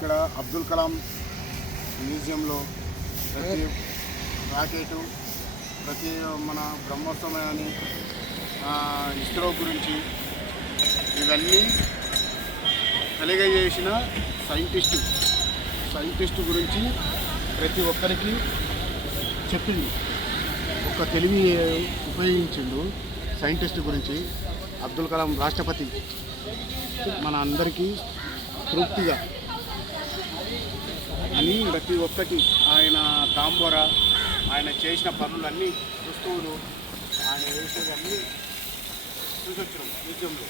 ఇక్కడ అబ్దుల్ కలాం మ్యూజియంలో ప్రతి రాకెటు, ప్రతి మన బ్రహ్మోత్సవాన్ని, ఇస్రో గురించి ఇవన్నీ కలిగజేసిన సైంటిస్టు గురించి ప్రతి ఒక్కరికి చెప్పింది. ఒక తెలివి ఉపయోగించిండు సైంటిస్ట్ గురించి. అబ్దుల్ కలాం రాష్ట్రపతి మన అందరికీ తృప్తిగా అని ప్రతి ఒక్కటి ఆయన తాంబోరా, ఆయన చేసిన పనులన్నీ, వస్తువులు, ఆయన వేసేవన్నీ చూసొచ్చినాం మ్యూజియంలో.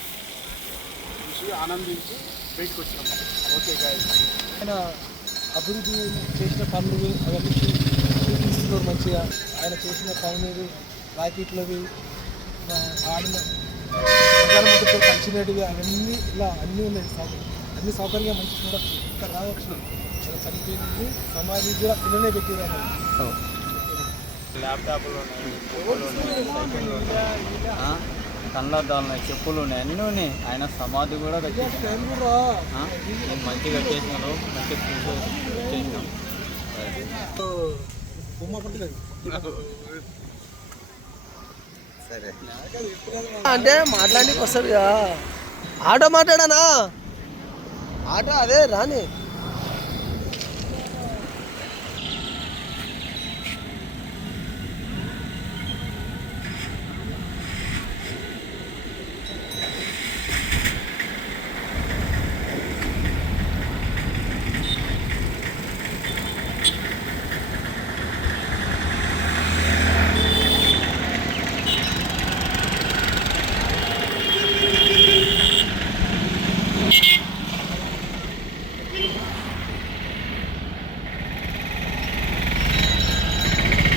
చూసి ఆనందించి బయటకు వచ్చినాం. ఓకే గాయస్, ఆయన అభివృద్ధి చేసిన పనులు అవన్నీ చూపిస్తున్నారు మంచిగా. ఆయన చేసిన పనులు, రాకెట్లవి, ఆడిన ప్రధానమంత్రితో కలిసినవి అవన్నీ ఇలా అన్నీ ఉన్నాయి. అన్ని సౌకర్యంగా మంచి చూడవచ్చు. ఇక్కడ రావచ్చు. ఇక్కడ చనిపోయింది సమాధి కూడా పిల్లనే పెట్టారు. ల్యాప్టాప్లు ఉన్నాయి, కళ్ళద్దాలు ఉన్నాయి, చెప్పులు ఉన్నాయి, అన్నీ ఉన్నాయి. ఆయన సమాధి కూడా మంచిగా చేసినారు. మంచిగా చేసినాం. సరే అంటే మాట్లాడానికి వస్తుంది కదా. ఆటో మాట్లాడానా? ఆటో అదే రాని